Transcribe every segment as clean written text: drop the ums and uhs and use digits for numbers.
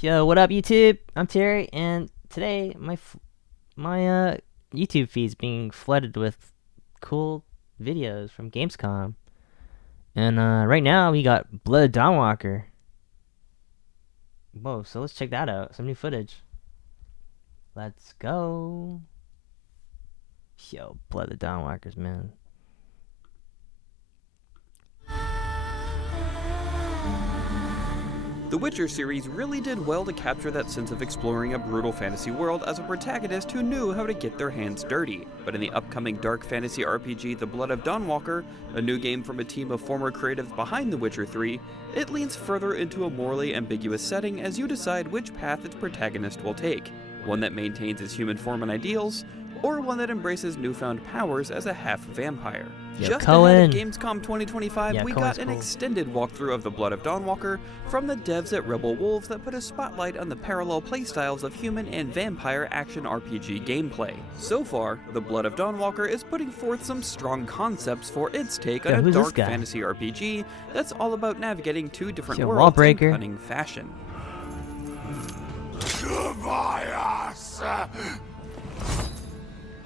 Yo, what up, YouTube? I'm Terry, and today my YouTube feed's being flooded with cool videos from Gamescom. And right now we got Blood Dawnwalker. Whoa, so let's check that out. Some new footage. Let's go. Yo, Blood the Dawnwalkers, man. The Witcher series really did well to capture that sense of exploring a brutal fantasy world as a protagonist who knew how to get their hands dirty. But in the upcoming dark fantasy RPG The Blood of Dawnwalker, a new game from a team of former creatives behind The Witcher 3, it leans further into a morally ambiguous setting as you decide which path its protagonist will take. One that maintains its human form and ideals, or one that embraces newfound powers as a half-vampire. Just ahead of Gamescom 2025, we got an extended walkthrough of The Blood of Dawnwalker from the devs at Rebel Wolves that put a spotlight on the parallel playstyles of human and vampire action RPG gameplay. So far, The Blood of Dawnwalker is putting forth some strong concepts for its take on a dark fantasy RPG that's all about navigating two different worlds in cunning fashion.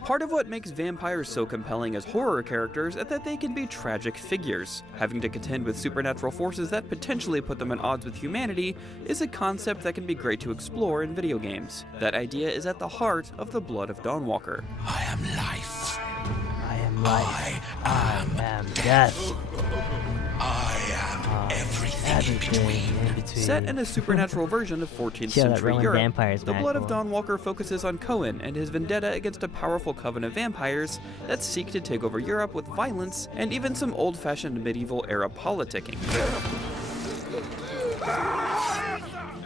Part of what makes vampires so compelling as horror characters is that they can be tragic figures. Having to contend with supernatural forces that potentially put them at odds with humanity is a concept that can be great to explore in video games. That idea is at the heart of The Blood of Dawnwalker. I am life. I am life. I am death. I am everything in between. Set in a supernatural version of 14th century Europe, The Blood of Dawnwalker focuses on Cohen and his vendetta against a powerful coven of vampires that seek to take over Europe with violence and even some old-fashioned medieval-era politicking.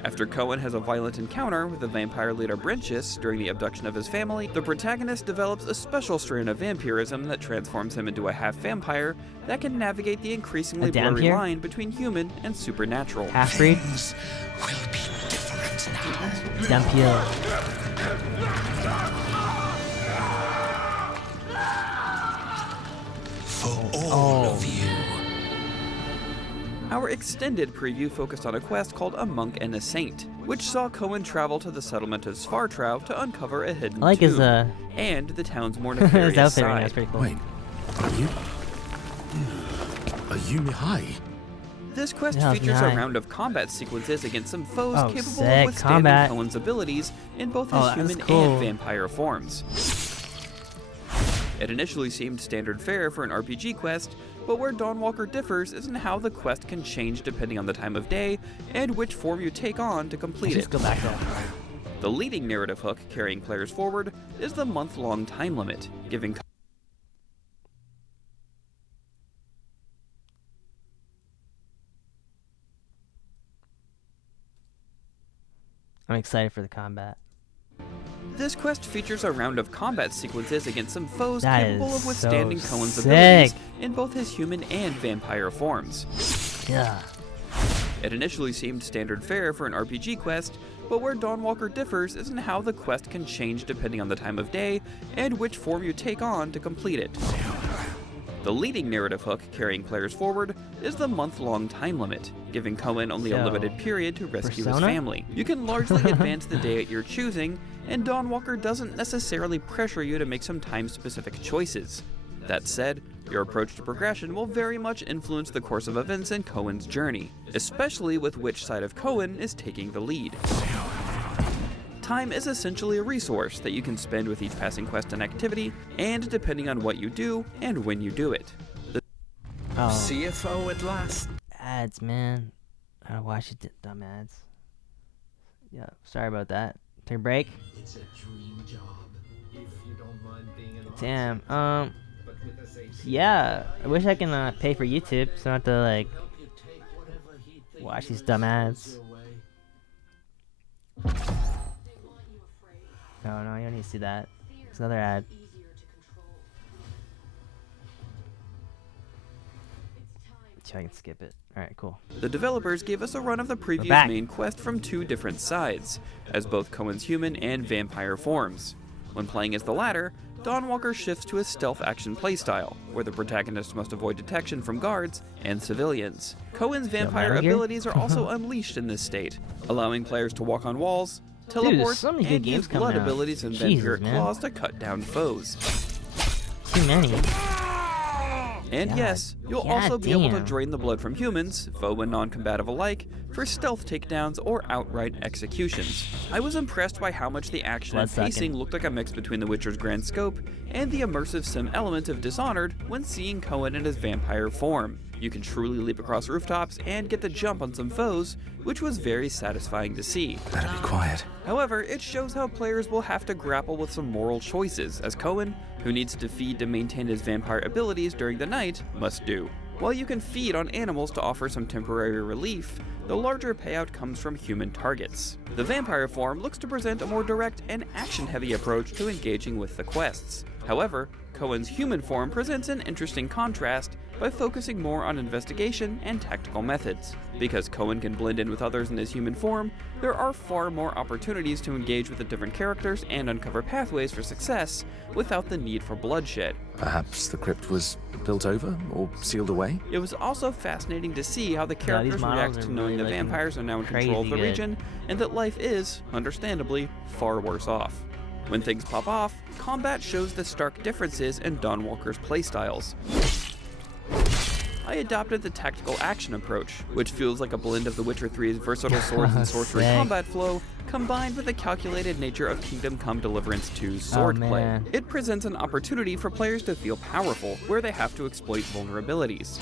After Cohen has a violent encounter with the vampire leader Brentius during the abduction of his family, the protagonist develops a special strain of vampirism that transforms him into a half-vampire that can navigate the increasingly blurry line between human and supernatural. Half-breed? Will be different now. Dampier. For all of you. Our extended preview focused on a quest called A Monk and a Saint, which saw Cohen travel to the settlement of Svartrau to uncover a hidden tomb, and the town's more nefarious side. Cool. Wait, are you Mihai? This quest features a round of combat sequences against some foes capable of withstanding Cohen's abilities in both his human and vampire forms. It initially seemed standard fare for an RPG quest, but where Dawnwalker differs is in how the quest can change depending on the time of day and which form you take on to complete it. Go back there. The leading narrative hook carrying players forward is the month-long time limit, giving I'm excited for the combat. This quest features a round of combat sequences against some foes capable of withstanding Cohen's abilities in both his human and vampire forms. Yeah. It initially seemed standard fare for an RPG quest, but where Dawnwalker differs is in how the quest can change depending on the time of day and which form you take on to complete it. The leading narrative hook carrying players forward is the month-long time limit, giving Cohen only a limited period to rescue his family. You can largely advance the day at your choosing, and Dawnwalker doesn't necessarily pressure you to make some time-specific choices. That said, your approach to progression will very much influence the course of events in Cohen's journey, especially with which side of Cohen is taking the lead. Time is essentially a resource that you can spend with each passing quest and activity, and depending on what you do and when you do it. CFO at last. Ads, man. I don't watch it, dumb ads. Yeah, sorry about that. Take a break. It's a dream job, if you don't mind being an Damn. but with SAP, Yeah. I wish I can pay for YouTube, so I don't have to like help you take whatever heat they watch these use dumb ads. your way. No, you don't need to see that. It's another ad. So I can skip it. Alright, cool. The developers gave us a run of the previous main quest from two different sides, as both Cohen's human and vampire forms. When playing as the latter, Dawnwalker shifts to a stealth action playstyle, where the protagonist must avoid detection from guards and civilians. Cohen's vampire Metal Gear? abilities are also unleashed in this state, allowing players to walk on walls, there's teleport, so many good and games use coming blood out. abilities and Jesus, vampiric man. claws to cut down foes. Too many. And God- yes, you'll God also be able to damn. drain the blood from humans, foe and non-combative alike, for stealth takedowns or outright executions. I was impressed by how much the action and Bloodsucking. pacing looked like a mix between The Witcher's grand scope and the immersive sim element of Dishonored when seeing Cohen in his vampire form. You can truly leap across rooftops and get the jump on some foes, which was very satisfying to see. Better be quiet. However, it shows how players will have to grapple with some moral choices, as Cohen, who needs to feed to maintain his vampire abilities during the night, must do. While you can feed on animals to offer some temporary relief, the larger payout comes from human targets. The vampire form looks to present a more direct and action-heavy approach to engaging with the quests. However, Cohen's human form presents an interesting contrast by focusing more on investigation and tactical methods. Because Cohen can blend in with others in his human form, there are far more opportunities to engage with the different characters and uncover pathways for success without the need for bloodshed. Perhaps the crypt was built over or sealed away? It was also fascinating to see how the these characters models react are to knowing really the looking vampires are now in control of the crazy good. region, and that life is, understandably, far worse off. When things pop off, combat shows the stark differences in Dawnwalker's playstyles. I adopted the tactical action approach, which feels like a blend of The Witcher 3's versatile swords and sorcery Sick. combat flow, combined with the calculated nature of Kingdom Come Deliverance 2's swordplay. man. It presents an opportunity for players to feel powerful, where they have to exploit vulnerabilities.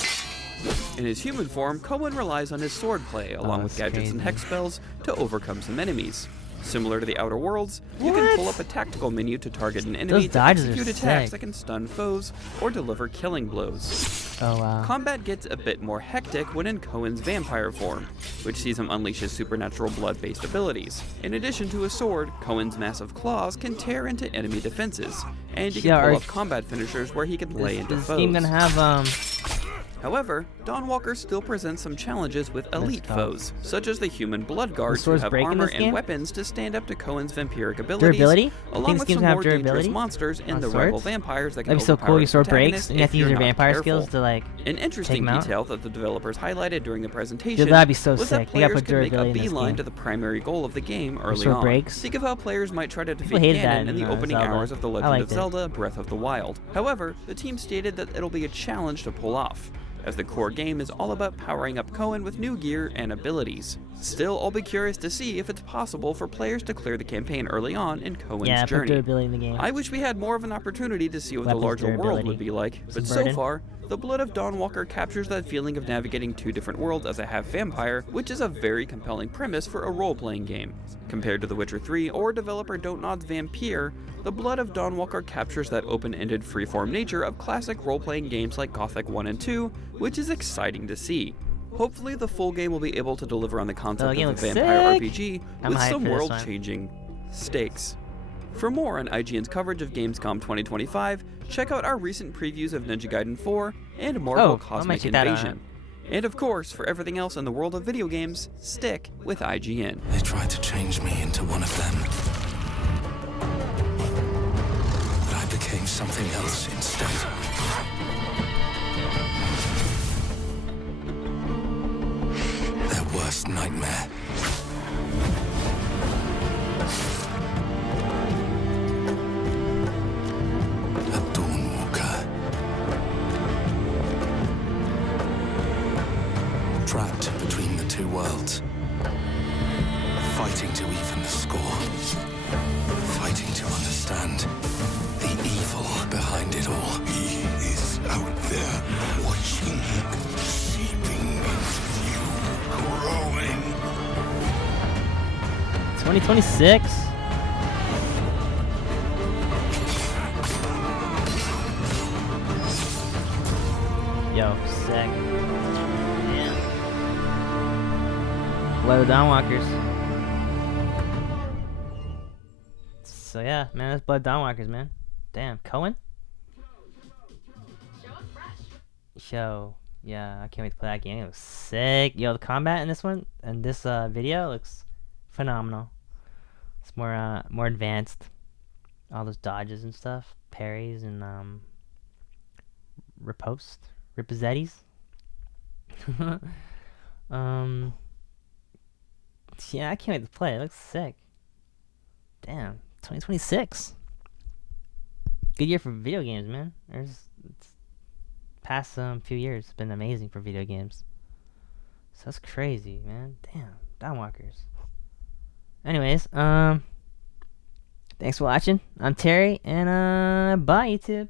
In his human form, Cohen relies on his swordplay, along with that's gadgets and crazy. hex spells, to overcome some enemies. Similar to the Outer Worlds, you can pull up a tactical menu to target an enemy Those to dodges are execute attacks sick. that can stun foes or deliver killing blows. Oh wow. Combat gets a bit more hectic when in Cohen's vampire form, which sees him unleash his supernatural blood-based abilities. In addition to his sword, Cohen's massive claws can tear into enemy defenses, and you can Yeah, pull are- up combat finishers where he can lay into Is foes. Steam gonna have However, Dawnwalker still presents some challenges with elite tough. foes, such as the human blood guards who swords have break in armor this and game? weapons to stand up to Cohen's vampiric abilities, durability? along Think with this game's some gonna have more dangerous durability monsters in on the rival swords? vampires that can That'd be so cool. overpower Your the sword breaks, protagonist and you have if to use you're your not vampire careful. skills to like. An interesting 'em out? detail that the developers highlighted during the presentation Dude, that'd be so was sick. that They gotta players put could make a durability in this beeline game. to the primary goal of the game early sword on. breaks. Think of how players might try to defeat hated that Ganon in the in, opening Zelda. hours of The I Legend of liked it. Zelda Breath of the Wild. However, the team stated that it'll be a challenge to pull off, as the core game is all about powering up Cohen with new gear and abilities. Still, I'll be curious to see if it's possible for players to clear the campaign early on in Cohen's Yeah, put journey. durability in the game. I wish we had more of an opportunity to see what the Weapons larger world durability. would be like, but Some so burden. far, The Blood of Dawnwalker captures that feeling of navigating two different worlds as a half-vampire, which is a very compelling premise for a role-playing game. Compared to The Witcher 3 or developer Dontnod's Vampire, The Blood of Dawnwalker captures that open-ended freeform nature of classic role-playing games like Gothic 1 and 2, which is exciting to see. Hopefully the full game will be able to deliver on the concept game of a looks vampire sick. RPG I'm with hyped some for this one. world-changing stakes. For more on IGN's coverage of Gamescom 2025, check out our recent previews of Ninja Gaiden 4 and Marvel Oh, I might Cosmic check that out. Invasion. And of course, for everything else in the world of video games, stick with IGN. They tried to change me into one of them. But I became something else instead. Their worst nightmare. A Dawnwalker. Trapped between the two worlds. Fighting to even the score. Fighting to understand the evil behind it all. He is out there watching, seeping into you, growing. 2026. Yo, sick. Yeah. Blood of Dawnwalkers. So yeah, man, that's Blood of Dawnwalkers, man. Damn, Cohen? Yo, yeah, I can't wait to play that game. It was sick. Yo, the combat in this one and this video looks phenomenal. It's more advanced. all those dodges and stuff, parries and riposettis. um, yeah, I can't wait to play. It looks sick. Damn, 2026. Good year for video games, man. It's past few years, it's been amazing for video games. So that's crazy, man. Damn, Dawnwalkers. Anyways, thanks for watching. I'm Terry, and bye YouTube.